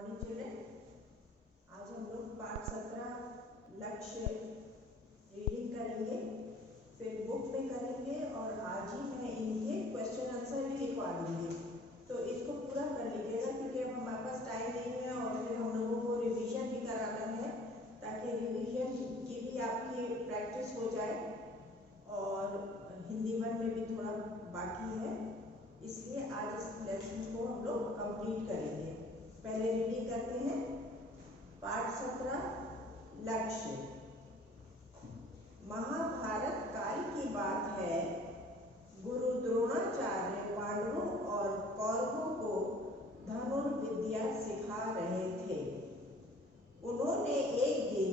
Morning children. आज हम लोग पाठ 17 लक्ष्य रीडिंग करेंगे, फिर बुक में करेंगे और आज ही मैं इनके क्वेश्चन आंसर भी लिखवा दूंगी। तो इसको पूरा कर लीजिएगा क्योंकि अब हमारे पास टाइम नहीं है और फिर हम लोगों को रिवीजन भी कराना है ताकि रिवीजन की भी आपकी प्रैक्टिस हो जाए और हिंदी वन में भी थोड़ा बाकी है, इसलिए आज इस लेसन को हम लोग कंप्लीट करेंगे। पहले रीडिंग करते हैं। पाठ 17 लक्ष्य। महाभारत काल की बात है। गुरु द्रोणाचार्य पांडवों और कौरवों को धनुर्विद्या सिखा रहे थे। उन्होंने एक दिन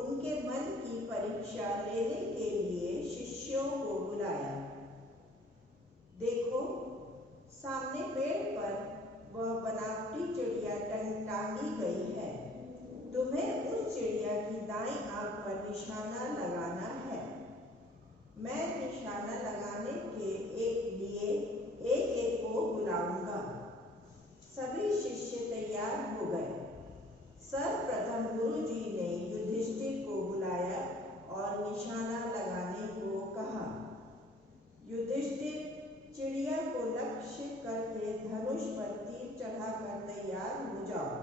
उनके मन की परीक्षा लेने के लिए शिष्यों को बुलाया। देखो, सामने पेड़ पर वह बनावटी चिड़िया टांगी गई है। तुम्हें उस चिड़िया की दाईं आंख पर निशाना लगाना है। मैं निशाना लगाने के लिए एक एक को बुलाऊंगा। सभी शिष्य तैयार हो गए। सर्वप्रथम गुरुजी ने युधिष्ठिर को बुलाया और निशाना लगाने को कहा। युधिष्ठिर, चिड़िया को लक्ष्य करके धनुष पर तीर चढ़ाकर तैयार हो जाओ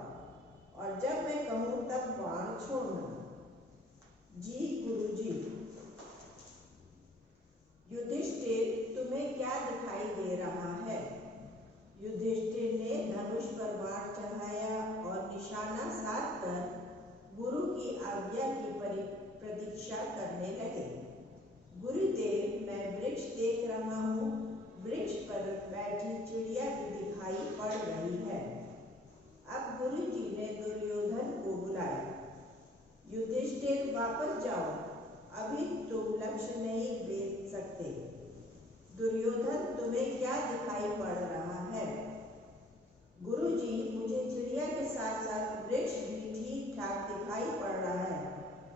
और जब मैं कहूं तब बाण छोड़ना। जी गुरुजी। युधिष्ठिर, तुम्हें क्या दिखाई दे रहा है? युधिष्ठिर ने धनुष पर बाण चढ़ाया और निशाना साधकर गुरु की आज्ञा की प्रतीक्षा करने लगे। गुरुदेव, मैं वृक्ष देख रहा हूँ। वृक्ष पर बैठी चिड़िया भी दिखाई पड़ रही है। अब गुरुजी ने दुर्योधन को बुलाया। युधिष्ठिर, वापस जाओ, अभी तुम लक्ष्य नहीं भेद सकते। दुर्योधन, तुम्हें क्या दिखाई पड़ रहा है? गुरुजी, मुझे चिड़िया के साथ साथ वृक्ष भी ठीक ठाक दिखाई पड़ रहा है।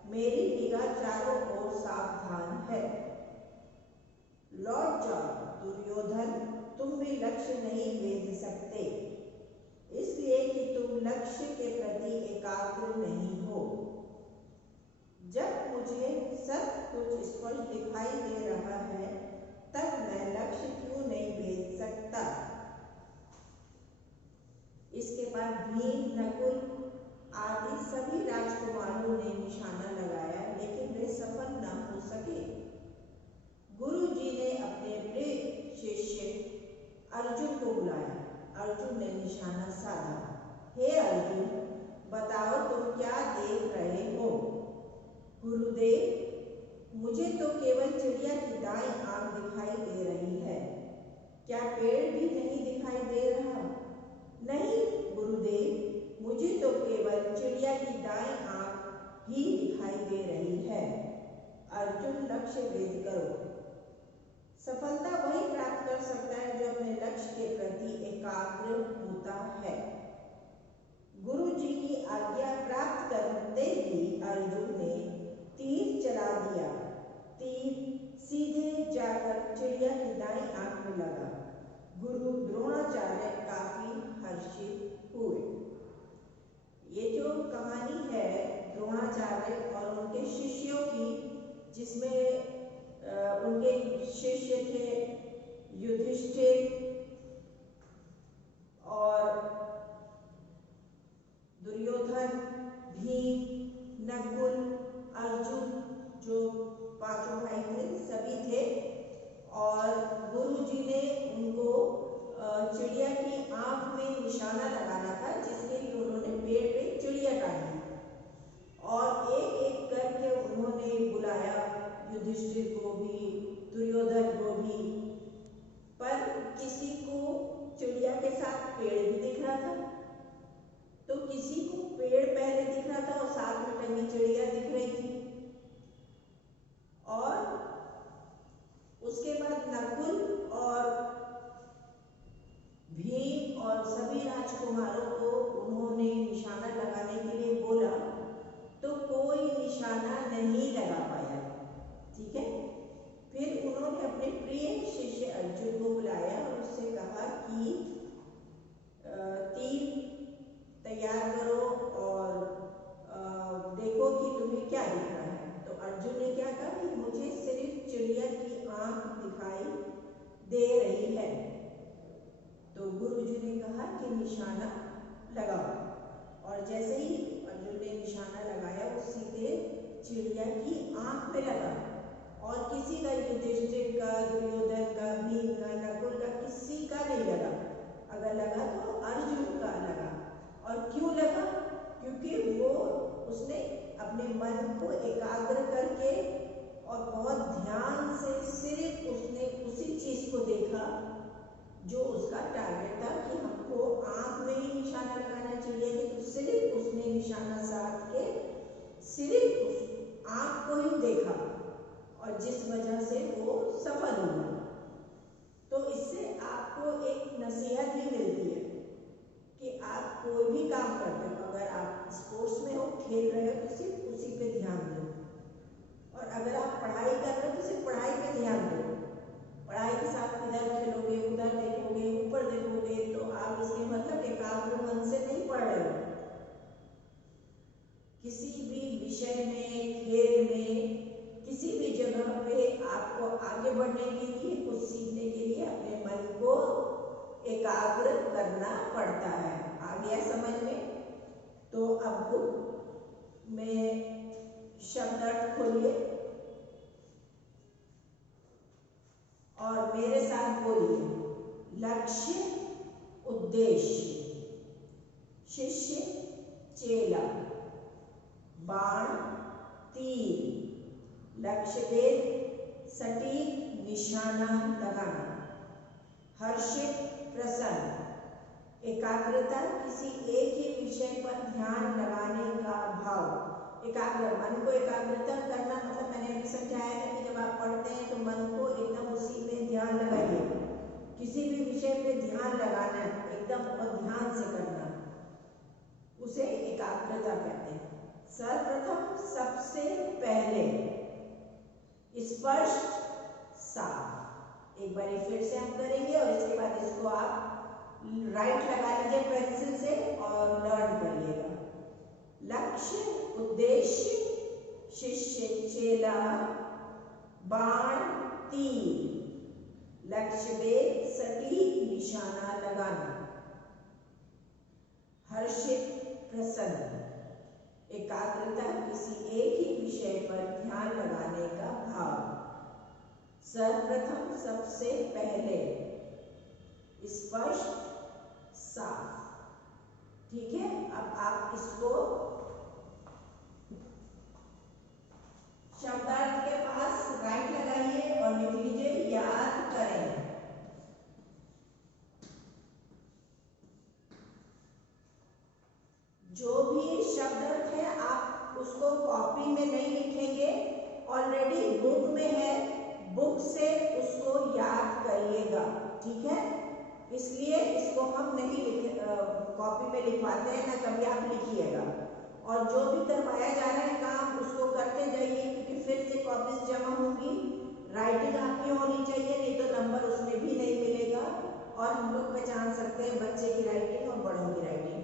मेरी निगाह चारों ओर सावधान है। लौट जाओ दुर्योधन, तुम भी लक्ष्य नहीं भेद सकते, इसलिए कि तुम लक्ष्य के प्रति एकाग्र नहीं हो। जब मुझे सब कुछ स्पष्ट दिखाई दे रहा है तब मैं लक्ष्य क्यों नहीं भेद सकता? इसके बाद भीम, नकुल आदि सभी राजकुमारों ने निशाना लगाया, लेकिन वे सफल न हो सके। गुरुजी ने अपने प्रिय शिष्य अर्जुन को बुलाया। अर्जुन ने निशाना साधा। हे अर्जुन, बताओ तुम क्या देख रहे हो? गुरुदेव, मुझे तो केवल चिड़िया की दाईं आंख दिखाई दे रही है। क्या पेड़ भी नहीं दिखाई दे रहा? नहीं गुरुदेव, मुझे तो केवल चिड़िया की दाईं आंख ही दिखाई दे रही है। अर्जुन, लक्ष्य भेद करो। सफलता वही प्राप्त कर सकता है जो अपने लक्ष्य के प्रति एकाग्र होता है। गुरुजी की आज्ञा प्राप्त करते ही अर्जुन ने तीर चला दिया। तीर सीधे जाकर चिड़िया की दाईं आंख में लगा। गुरु द्रोणाचार्य काफी हर्षित हुए। ये जो कहानी है द्रोणाचार्य और उनके शिष्यों की, जिसमें उनके शिष्य थे युधिष्ठिर और दुर्योधन, भीम, नकुल, अर्जुन, जो पांचों भाई थे सभी थे। और गुरुजी ने उनको चिड़िया की आंख में निशाना लगाना था, जिसके लिए उन्होंने पेड़ पे चिड़िया टांगी और एक एक करके उन्होंने बुलाया, युधिष्ठिर को भी, दुर्योधन को भी, पर किसी को चिड़िया के साथ पेड़ भी दिख रहा था, तो किसी को पेड़ पहले दिख रहा था और साथ में टंगी चिड़िया दिख रही थी। और उसके बाद नकुल और भीम और सभी राजकुमारों को उन्होंने निशाना लगाने के लिए बोला, तो कोई निशाना नहीं लगा पाया। ठीक है, फिर उन्होंने अपने प्रिय शिष्य अर्जुन को बुलाया और उससे कहा कि तीर तैयार निशाना लगाओ। और जैसे ही अर्जुन ने निशाना लगाया वो सीधे चिड़िया की आंख में लगा, और किसी का, युधिष्ठिर का, दुर्योधन का, भीम का, नकुल का, किसी का नहीं लगा। अगर लगा तो अर्जुन का लगा। और क्यों लगा? क्योंकि वो उसने अपने मन को एकाग्र करके और बहुत ध्यान से सिर्फ उसने उसी चीज को देखा जो उसका टारगेट था कि हमको आंख में ही निशाना लगाना चाहिए। तो सिर्फ उसने निशाना साध के सिर्फ उस आंख को ही देखा, और जिस वजह से वो सफल हुआ। तो इससे आपको एक नसीहत भी मिलती है कि आप कोई भी काम करते हो, अगर आप स्पोर्ट्स में हो, खेल रहे हो, तो सिर्फ उसी पे ध्यान दो। और अगर आप पढ़ाई कर रहे हो तो सिर्फ पढ़ाई पे ध्यान दो। पढ़ाई के साथ इधर खेलोगे, उधर देखोगे, ऊपर देखोगे, तो आप इसके मतलब एकाग्र मन से नहीं पढ़ रहे हो। किसी भी विषय में, खेल में, किसी भी जगह पे आपको आगे बढ़ने के लिए, कुछ सीखने के लिए अपने मन को एकाग्र करना पड़ता है। आ गया समझ में? तो अब बुक में शब्द अर्थ खोलिए और मेरे साथ बोलिए। लक्ष्य, उद्देश्य, शिष्य, चेला, बाण, तीर, लक्ष्य भेद, सटीक निशाना लगाना, हर्षित, प्रसन्न, एकाग्रता, किसी एक ही विषय पर ध्यान लगाने का भाव। एकाग्र, मन को एकाग्रता करना मतलब मैंने अभी समझाया था कि जब आप पढ़ते हैं तो मन को एकदम उसी में ध्यान लगाइए। किसी भी विषय पे ध्यान लगाना है, एकदम और ध्यान से करना, उसे एकाग्रता कहते हैं। सर्वप्रथम, सबसे पहले, स्पष्ट, साफ। एक बार फिर से हम करेंगे और इसके बाद इसको आप राइट लगा लीजिए पेंसिल से और लर्न करिएगा। लक्ष्य, उद्देश्य, शिष्य, चेला, बाण, तीर, लक्ष्य भेद, सटीक निशाना लगाना, हर्षित, प्रसन्न, एकाग्रता, किसी एक ही विषय पर ध्यान लगाने का भाव। सर्वप्रथम, सबसे पहले, स्पष्ट, साफ। ठीक है, अब आप इसको शब्दार्थ के पास राइट लगाइए और लिख लीजिए, याद करें। जो भी शब्दार्थ है आप उसको कॉपी में नहीं लिखेंगे, ऑलरेडी बुक में है, बुक से उसको याद करिएगा। ठीक है, इसलिए इसको हम नहीं कॉपी में लिखवाते हैं, ना कभी आप लिखिएगा। और जो भी करवाया जा रहा है काम उसको करते जाइए, क्योंकि फिर से कॉपीज जमा होंगी। राइटिंग आपकी होनी चाहिए, नहीं तो नंबर उसमें भी नहीं मिलेगा। और हम लोग पहचान सकते हैं बच्चे की राइटिंग और बड़ों की राइटिंग।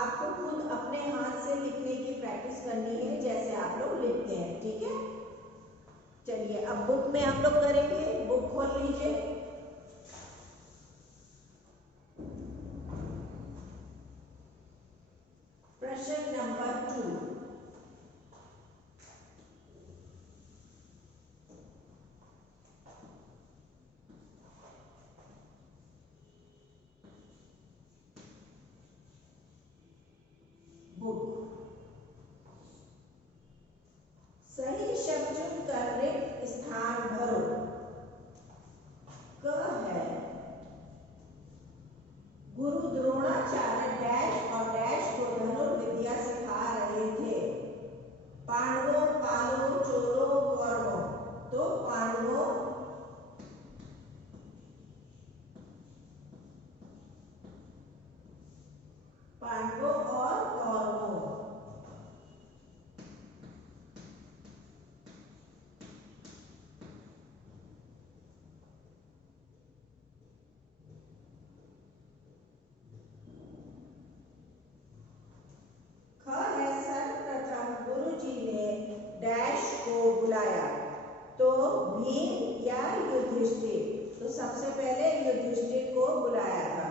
आपको खुद अपने हाथ से लिखने की प्रैक्टिस करनी है, जैसे आप लोग लिखते हैं। ठीक है, चलिए अब बुक में हम लोग करेंगे। बुक खोल लीजिए। प्रश्न नंबर 2। सही शब्द चुनकर रिक्त स्थान भरो। क है, गुरु द्रोणाचार्य डैश और डैश को धनुर्विद्या सिखा रहे थे। पांडवों, पालों, चोरों, कौरवों। तो पांडवों, पांडवों और कौरवों। डैश को बुलाया। तो भीम या युधिष्ठिर? तो सबसे पहले युधिष्ठिर को बुलाया था।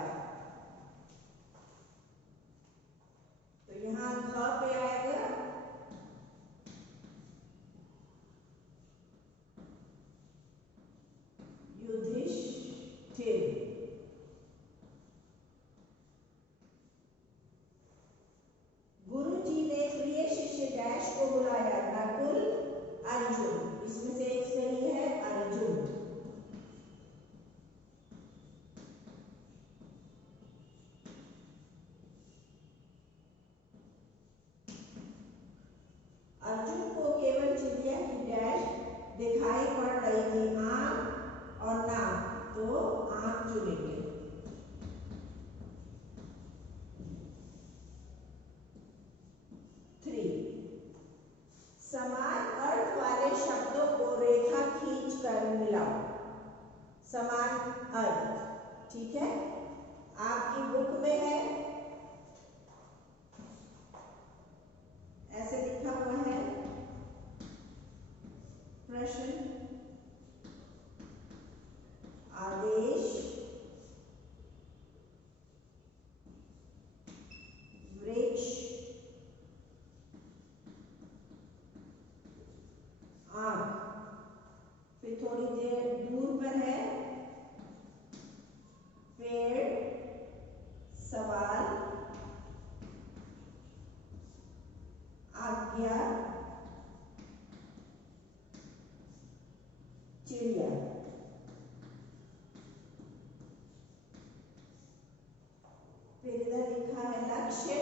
लिखा है लक्ष्य,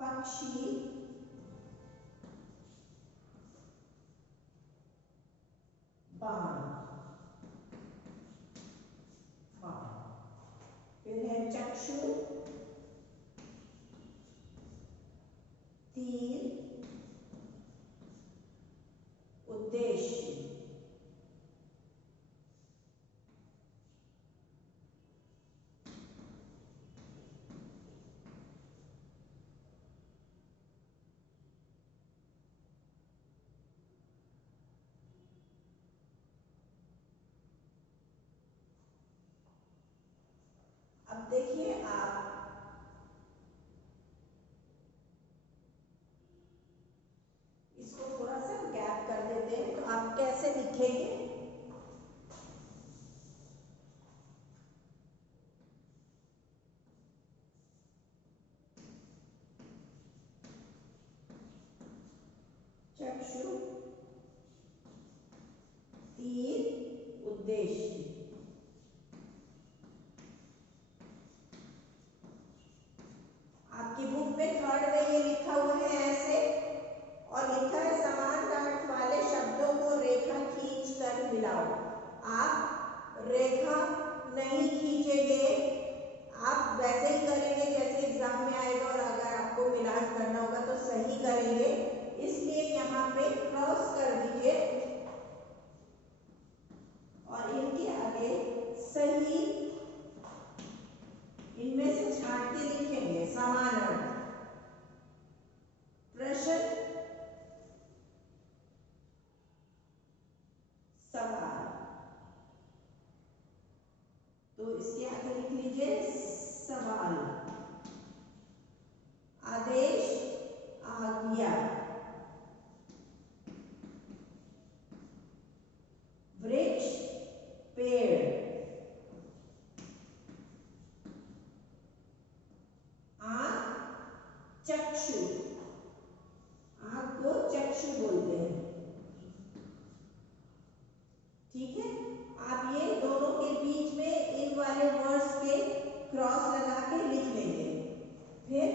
पक्षी, बाण, फिर है चक्षु, तीर, उद्देश्य। अब देखिए आप इसको थोड़ा सा गैप कर देते हैं, तो आप कैसे लिखेंगे? चक्षु, तीर, उद्देश्य। आपकी बुक में थर्ड में ये लिखा हुआ है ऐसे, और लिखा है समान अर्थ वाले शब्दों को रेखा खींच कर मिलाओ। आप रेखा नहीं खींचेंगे, आप वैसे ही करेंगे जैसे एग्जाम में आएगा, और अगर आपको मिलान करना होगा तो सही करेंगे, इसलिए यहाँ पे क्रॉस कर दीजिए और इनके आगे सही इनमें से छांट के लिखेंगे समान अर्थ। प्रश्न, सवाल, तो इसके आगे लिख लीजिए सवाल। आदेश, आज्ञा। वृक्ष, पेड़। आंख, चक्षु। आंख को चक्षु बोलते हैं, ठीक है। आप ये दोनों के बीच में इन वाले वर्ड्स के क्रॉस लगा के लिख लेंगे। फिर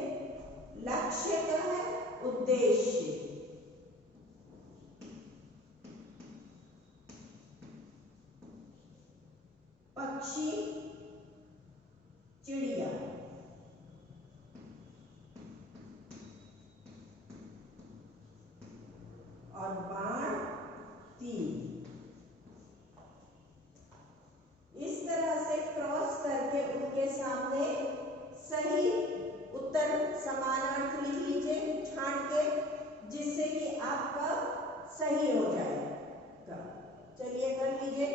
लक्ष्य का है उद्देश्य, पक्षी, चिड़िया, और बाण, तीर। इस तरह से क्रॉस करके उनके सामने सही उत्तर समानार्थ लिख लीजिए छांट के, जिससे कि आपका सही हो जाएगा। चलिए कर लीजिए।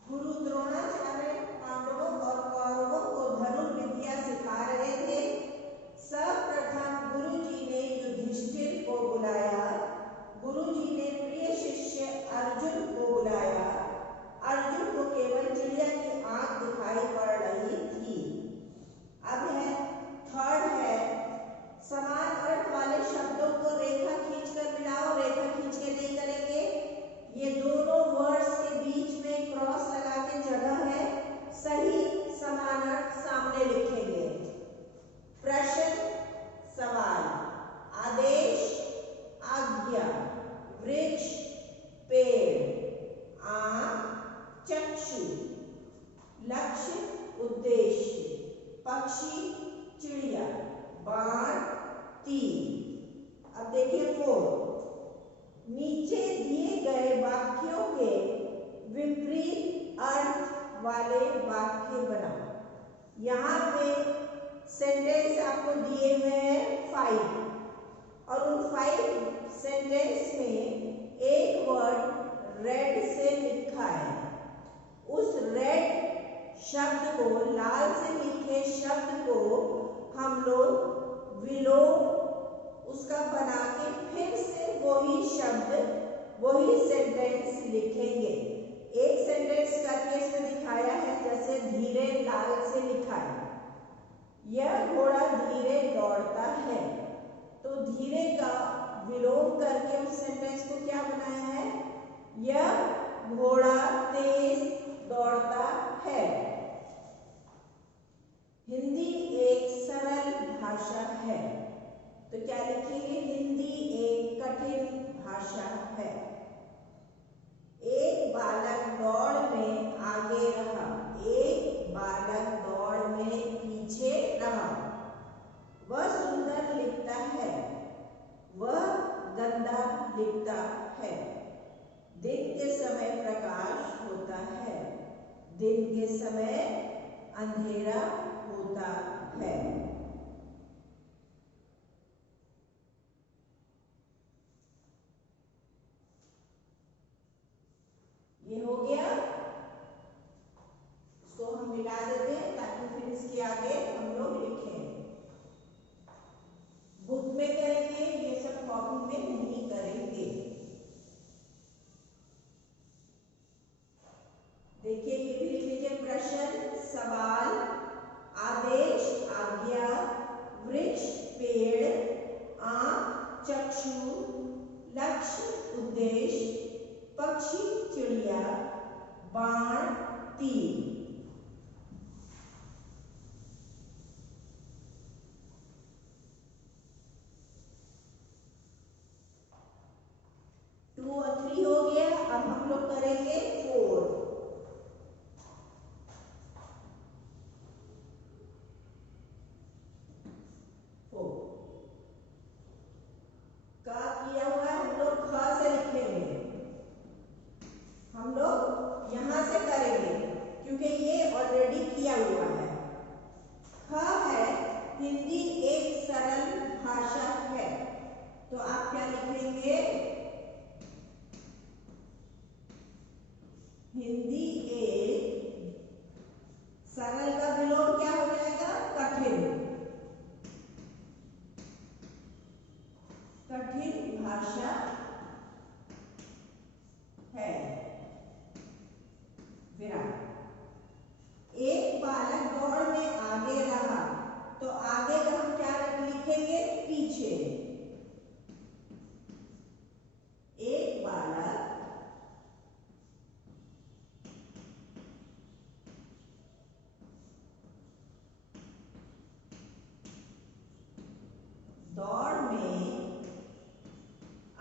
गुरु द्रोणाचार्य पांडवों और कौरवों को धनुर्विद्या सिखा रहे थे। सर्वप्रथम गुरुजी ने युधिष्ठिर को बुलाया, गुरुजी ने प्रिय शिष्य अर्जुन को बुलाया। अर्जुन को केवल चिड़िया की आंख दिखाई पड़ रही थी। अब है थर्ड है समान अर्थ वाले शब्दों को रेखा खींचकर मिलाओ। रेखा खींच के नहीं करेंगे, ये दोनों वर्ड्स के बीच में क्रॉस लगा के जगह है, सही समान अर्थ सामने लिखेंगे। प्रश्न, सवाल, आदेश, आज्ञा, वृक्ष, पेड़, आंख, चक्षु, लक्ष्य, उद्देश्य, पक्षी, चिड़िया, बाण, तीर। अब देखिए 4, नीचे दिए गए वाक्यों के विपरीत अर्थ वाले वाक्य बनाओ। यहाँ पे सेंटेंस आपको दिए हुए हैं 5, और उन 5 सेंटेंस में एक वर्ड रेड से लिखा है। उस रेड शब्द को, लाल से लिखे शब्द को हम लोग विलो उसका बना के फिर से वही शब्द, वही सेंटेंस लिखेंगे। एक सेंटेंस करके इसमें दिखाया है, जैसे धीरे लाल से लिखा है, यह घोड़ा धीरे दौड़ा। यह घोड़ा तेज दौड़ता है। हिंदी एक सरल भाषा है। तो क्या लिखेंगे? हिंदी एक कठिन भाषा है। एक बालक दौड़ में आगे रहा, एक बालक दौड़ में पीछे रहा। वह सुंदर लिखता है, वह गंदा लिखता है। दिन के समय प्रकाश होता है, दिन के समय अंधेरा होता है। ये हो गया। इसको हम मिटा देते हैं ताकि फिर इसके आगे हम लोग लिखें। बुक में करेंगे, ये सब कॉपी में नहीं करेंगे। देखिए ये भी लिखेंगे। प्रश्न, सवाल, आदेश, आज्ञा, वृक्ष, पेड़, आंख, चक्षु, लक्ष्य, उद्देश्य, पक्षी, चिड़िया, बाण, तीर। 2 और 3 हो गया। अब हम लोग करेंगे 4। का किया हुआ है, हम लोग ख से लिखेंगे। हम लोग यहां से करेंगे क्योंकि ये ऑलरेडी किया हुआ है। ख है, हिंदी एक सरल भाषा है। तो आप क्या लिखेंगे? हिंदी एक सरल का विलोम क्या हो जाएगा? कठिन। कठिन भाषा है। विराम। एक बालक दौड़ में आगे रहा, तो आगे का हम क्या लिखेंगे? पीछे। एक बालक दौड़ में,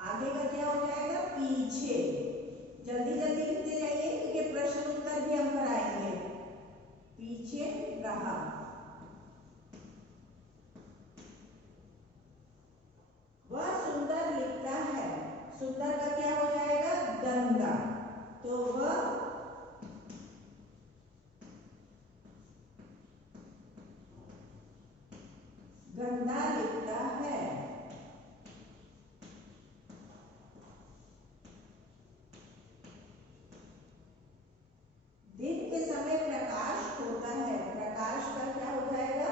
आगे का क्या हो जाएगा? पीछे। जल्दी जल्दी लिखते जाइए क्योंकि प्रश्न उत्तर भी हम कराएंगे। पीछे रहा। वह सुंदर लिखता है, सुंदर का क्या हो जाएगा? गंदा। तो वह गंदा लिखता है। दिन के समय प्रकाश होता है, प्रकाश का क्या हो जाएगा?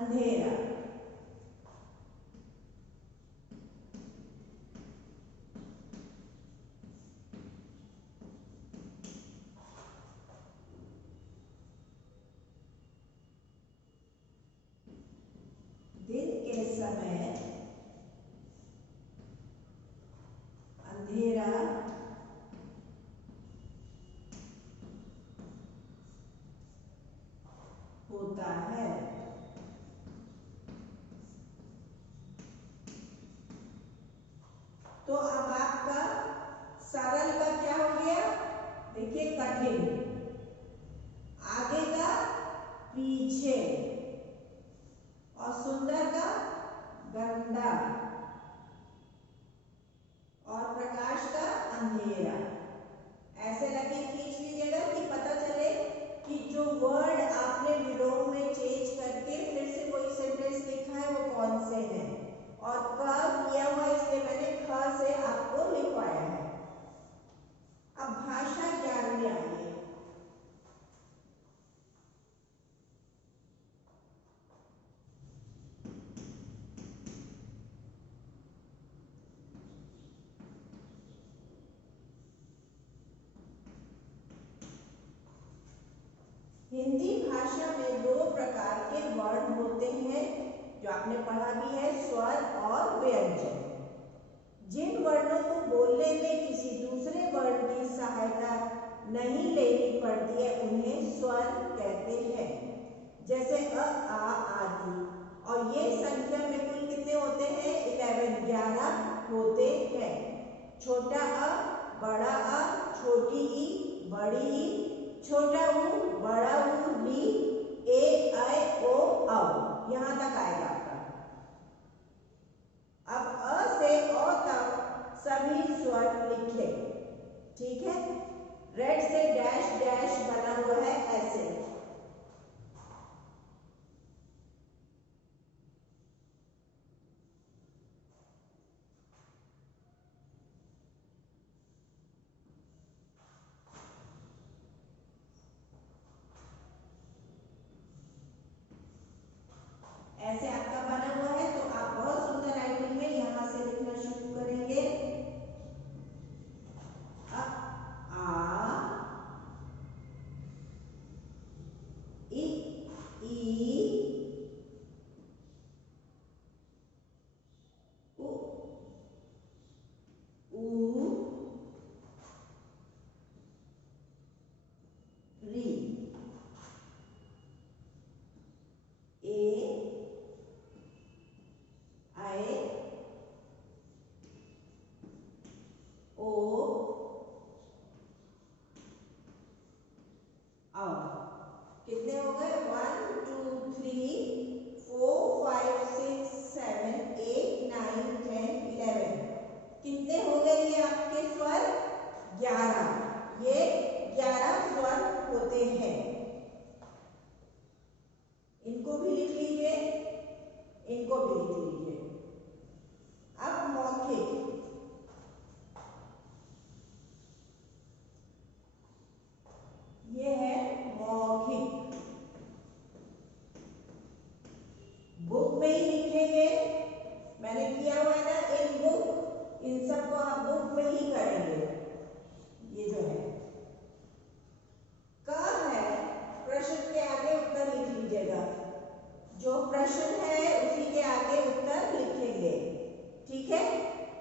अंधेरा। दिन के समय अंधेरा होता है। तो अब आपका सरल का क्या हो गया? देखिए कठिन, आगे का पीछे, और सुंदर का गंदा, और प्रकाश का अंधेरा। ऐसे लगे खींच लीजिएगा कि पता चले कि जो वर्ड आपने विलोम में चेंज करके फिर से कोई सेंटेंस लिखा है वो कौन से हैं। और कब किया हुआ इसलिए मैंने ख से आपको लिखवाया है। अब भाषा ज्ञान में आइए। हिंदी भाषा में 2 प्रकार के वर्ड होते हैं जो आपने पढ़ा भी है, स्वर और व्यंजन। जिन वर्णों को बोलने में किसी दूसरे वर्ण की सहायता नहीं लेनी पड़ती है उन्हें स्वर कहते हैं, जैसे अ, आ आदि। और ये संख्या में कुल कितने होते हैं? 11, 11 होते हैं। छोटा अ, बड़ा अ, छोटी ई, बड़ी ई, छोटा ऊ, बड़ा ऊ, री, ए, ऐ, ओ, औ, यहां तक आएगा आपका। अब अ से अ तक सभी स्वर लिखे, ठीक है। रेड से डैश डैश बना हुआ है ऐसे। ऐसे आपका बना हुआ है, तो आप बहुत सुंदर राइटिंग में यहां से लिखना शुरू करेंगे। अ, आ, इ, ई, उ, ऊ, री, ए, ऐ, ओ, औ। कितने हो गए? 1 2 3 4 5 6 7 8 9 10 11। कितने हो गए ये आपके स्वर? 11। ये 11 स्वर होते हैं। इनको भी लिख लीजिए, इनको भी लिख लीजिए। अब मौखिक, ये है मौखिक। बुक में ही लिखेंगे, मैंने किया हुआ है ना इन बुक, इन सबको आप बुक में ही करेंगे। ये जो है क है, प्रश्न के आगे उत्तर लिख लीजिएगा। जो प्रश्न है उसी के आगे उत्तर लिखेंगे, ठीक है।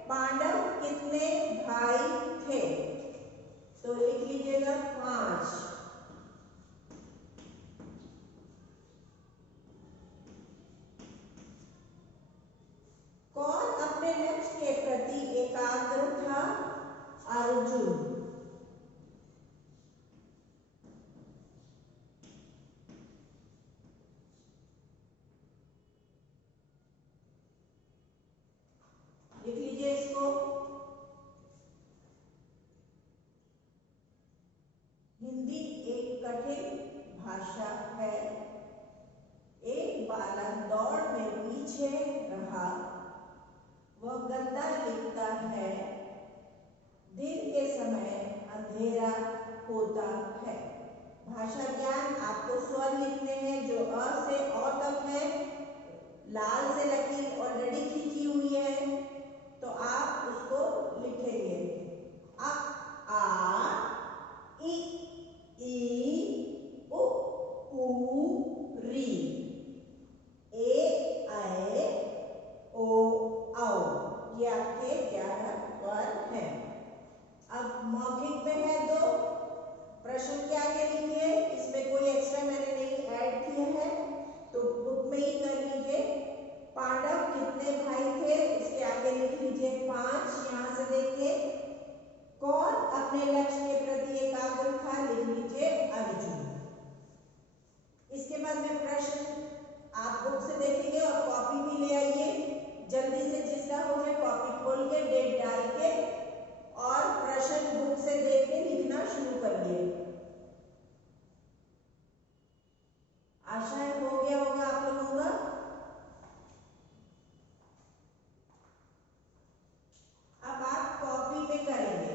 पांडव कितने भाई थे? तो लिख लीजिएगा 5। कौन अपने लक्ष्य के प्रति एकाग्र था? अर्जुन। लिख लीजिए इसको। हिंदी एक कठिन भाषा है। एक बालक दौड़ में पीछे रहा, वह गंदा लिखता है, दिन के समय अंधेरा होता है। भाषा ज्ञान, आपको स्वर लिखने हैं जो अ से औ तक है। लाल से लकीर ऑलरेडी खींची हुई है, तो आप उसको लिखेंगे। अ, आ, इ, ई, उ, ऊ, री, ए, ऐ, ओ, औ। ये आपके 11 स्वर हैं। अब मौखिक में है 2। प्रश्न के आगे लिखिए, इसमें कोई एक्स्ट्रा मैंने नहीं ऐड किया है, तो बुक में ही कर लीजिए। पांडव कितने भाई थे? उसके आगे लिख लीजिए 5, यहां से देखिए। कौन अपने लक्ष्य के प्रति एकाग्र था? लिख लीजिए अर्जुन। इसके बाद में प्रश्न आप बुक से देखेंगे और कॉपी भी ले आइए। जल्दी से जिसका हो जाए कॉपी खोल के डेट डाल के और प्रश्न बुक से देख के लिखना शुरू करिए। आशा है हो गया होगा आप लोगों का। अब आप कॉपी में करेंगे।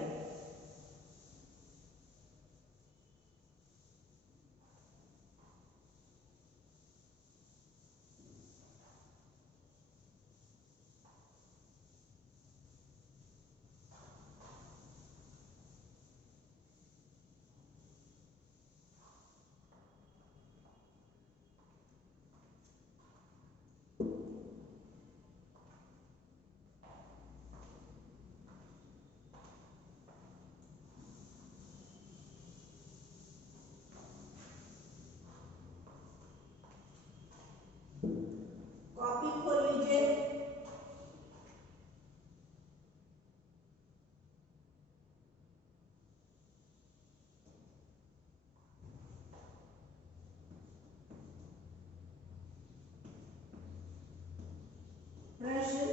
प्रश्न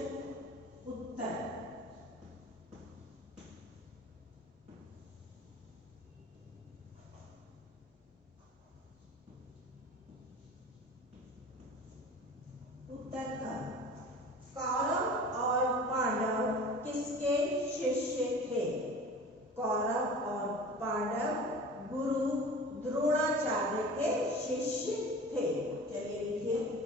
उत्तर। उत्तर का कौरव और पांडव किसके शिष्य थे? कौरव और पांडव गुरु द्रोणाचार्य के शिष्य थे। चलिए लिखिए।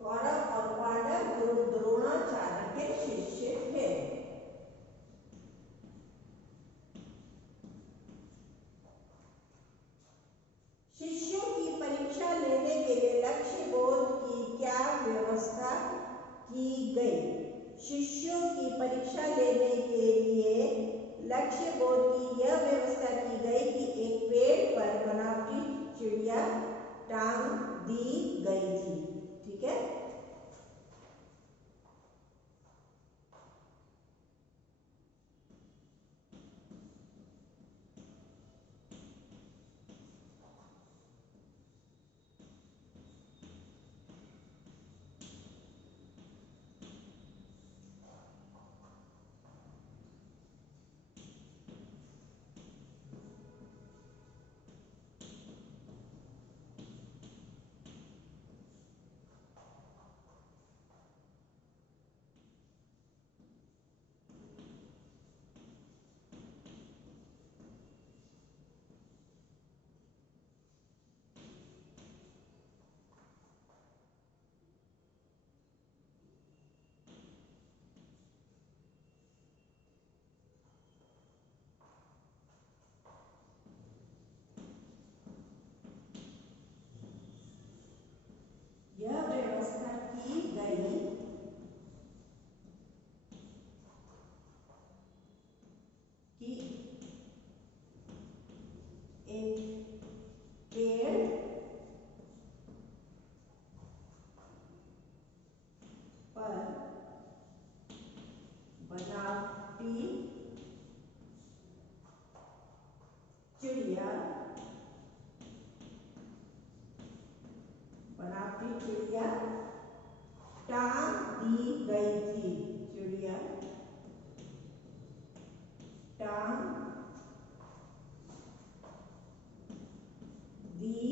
कौरव और पांडव गुरु द्रोणाचार्य के शिष्य थे। शिष्यों की परीक्षा लेने के लिए लक्ष्य बोध की क्या व्यवस्था की गई? शिष्यों की परीक्षा लेने के लिए लक्ष्य बोध की यह व्यवस्था की गई कि एक पेड़ पर बनावटी चिड़िया टांग दी गई थी। ठीक है। यह व्यवस्था की गई कि एक पेड़ पर बनावटी चिड़िया टांग दी गई थी। चिड़िया टांग दी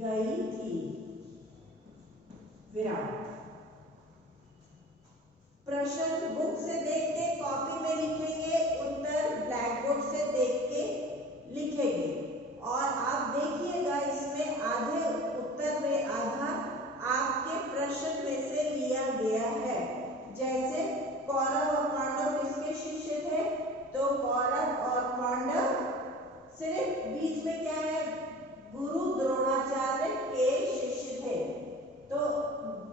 गई थी। विराम। प्रश्न बुक से देख के कॉपी में लिखेंगे, उत्तर ब्लैक बोर्ड से देख के लिखेंगे। और आप देखिएगा इसमें आधे उत्तर में आधा आपके प्रश्न में से लिया गया है। जैसे कौरव और पांडव किसके शिष्य थे? तो कौरव और पांडव सिर्फ बीच में क्या है? गुरु द्रोणाचार्य के शिष्य थे। तो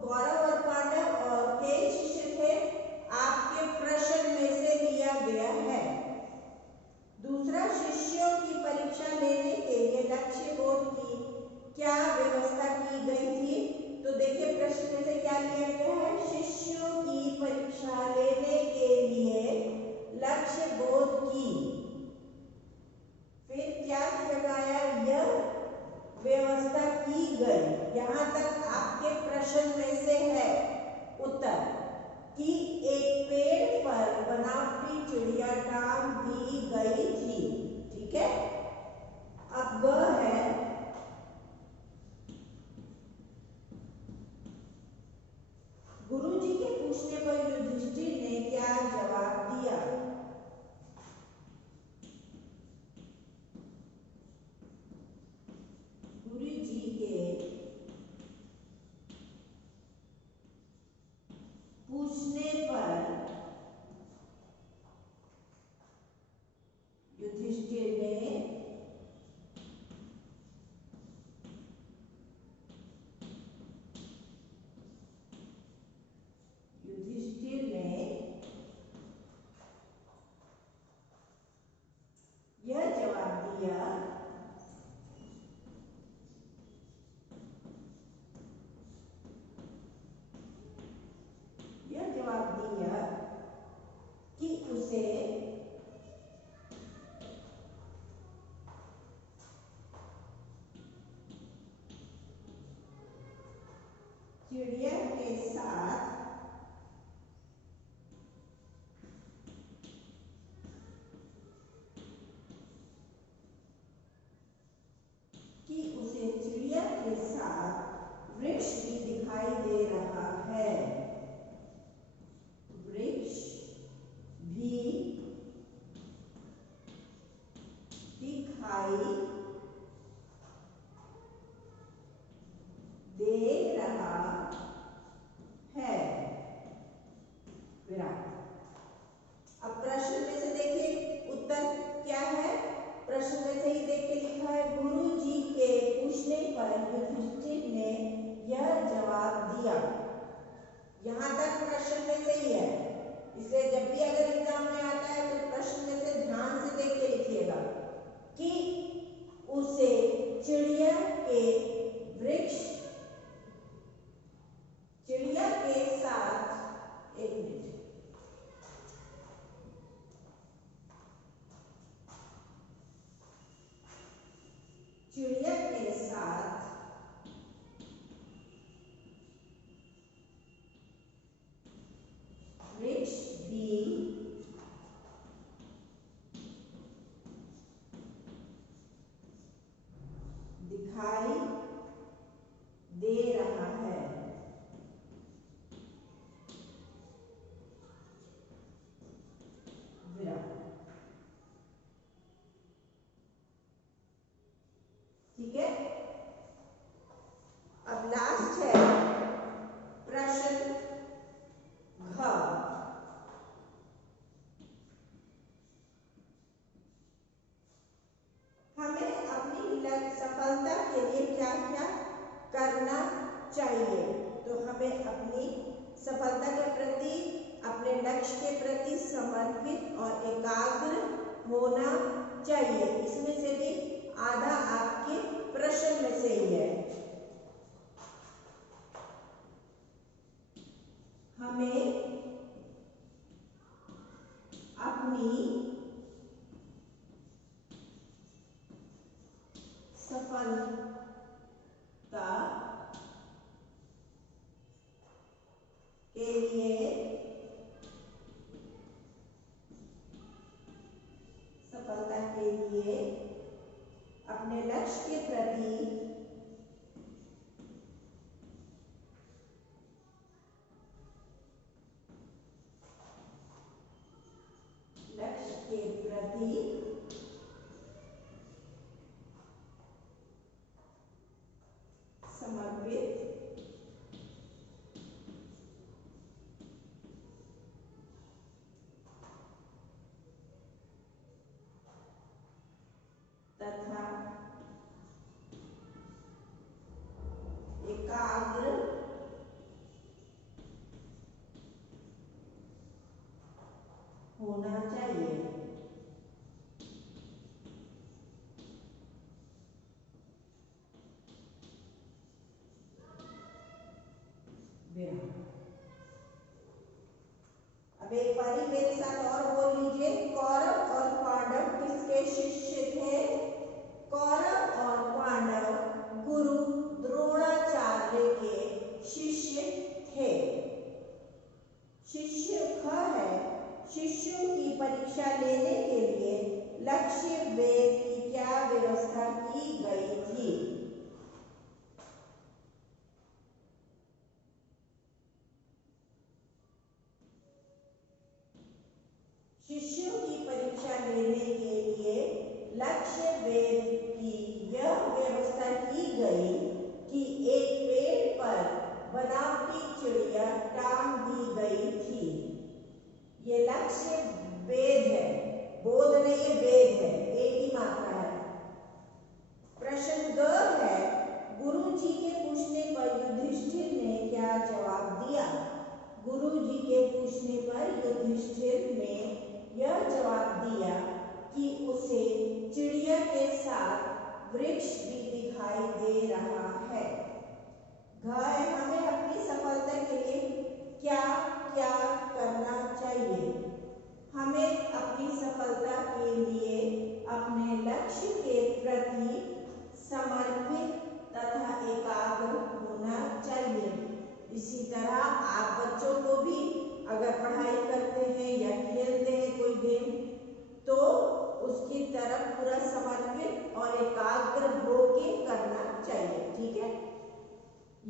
कौरव और पांडव और के शिष्य थे, आपके प्रश्न में से लिया गया है। दूसरा, शिष्यों की परीक्षा लेने के लिए लक्ष्य बोध की क्या व्यवस्था की गई थी? तो देखिए प्रश्न में से क्या लिया गया है? शिष्यों की परीक्षा लेने के लिए लक्ष्य बोध की, फिर क्या लगाया? यह व्यवस्था की गई। यहां तक आपके प्रश्न में से है उत्तर कि एक पेड़ पर बनावटी चिड़िया टांग दी गई थी। ठीक है। अब ग है गुरुजी के पूछने पर युधिष्ठिर ने क्या जवाब दिया? गुरुजी के पूछने पर चिड़िया के साथ कि उसे चिड़िया के साथ वृक्ष भी दिखाई दे रहा है। वृक्ष भी दिखाई दे रहा है। विराम। अब प्रश्न में से देखिए उत्तर क्या है। प्रश्न में से ही देख के लिखा है, गुरु जी के पूछने पर युधिष्ठिर ने यह जवाब दिया। यहाँ तक प्रश्न में से ही है, इसलिए जब भी अगर एग्जाम में आता है तो प्रश्न में से ध्यान से देख के लिखिएगा कि उसे चिड़िया के वृक्ष चिड़िया के साथ, एक मिनट, चिड़िया के साथ वृक्ष भी दिखाई दे रहा है। ठीक है। अब लास्ट है प्रश्न घ। हमें अपनी सफलता के लिए क्या क्या करना चाहिए। तो हमें अपनी सफलता के प्रति, अपने लक्ष्य के प्रति समर्पित और एकाग्र होना चाहिए। इसमें से भी आधा आपके प्रश्न में से ही है। हमें अपनी सफलता के लिए अपने लक्ष्य के प्रति समर्पित तथा एकाग्र होना चाहिए। अब एक बारी मेरे साथ और बोल लीजिए, कौरव और पांडव किसके शिष्य थे? कौरव और पांडव गुरु द्रोणाचार्य के शिष्य थे। शिष्य ख है, शिष्यों की परीक्षा लेने के लिए लक्ष्य वेद की क्या व्यवस्था की गई थी? शिष्यों की परीक्षा लेने के लिए लक्ष्य वेद की यह व्यवस्था की गई कि एक पेड़ पर बनावटी चिड़िया टांग दी गई थी। ये लक्ष्य वेद है, बोध नहीं, वेद है, एक ही मात्रा है। प्रश्न ग है, गुरु जी के पूछने पर युधिष्ठिर ने क्या जवाब दिया? गुरु जी के पूछने पर युधिष्ठिर ने यह जवाब दिया कि उसे चिड़िया के साथ वृक्ष भी दिखाई दे रहा है। हमें अपनी सफलता के लिए क्या क्या करना चाहिए? हमें अपनी सफलता के लिए अपने लक्ष्य के प्रति समर्पित तथा एकाग्र होना चाहिए। इसी तरह आप बच्चों को भी अगर पढ़ाई करते हैं या खेलते हैं कोई गेम तो उसकी तरफ पूरा समर्पित और एकाग्र होके करना चाहिए। ठीक है,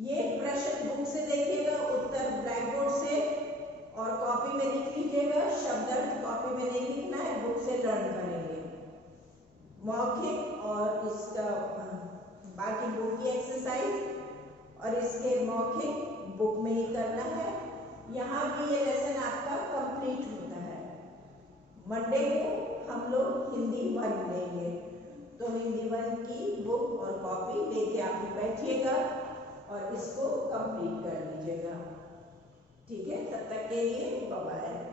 ये प्रश्न बुक से देखिएगा, उत्तर ब्लैक बोर्ड से और कॉपी में लिख लीजिएगा। शब्द अर्थ कॉपी में नहीं लिखना है, बुक से लर्न करेंगे। मौखिक और इसका बाकी बुक की एक्सरसाइज और इसके मौखिक बुक में ही करना है। यहाँ भी ये लेसन आपका कंप्लीट होता है। मंडे को हम लोग हिंदी 1 लेंगे, तो हिंदी 1 की बुक और कॉपी लेके आप बैठिएगा और इसको कंप्लीट कर लीजिएगा। ठीक है, तब तक के लिए बाय बाय।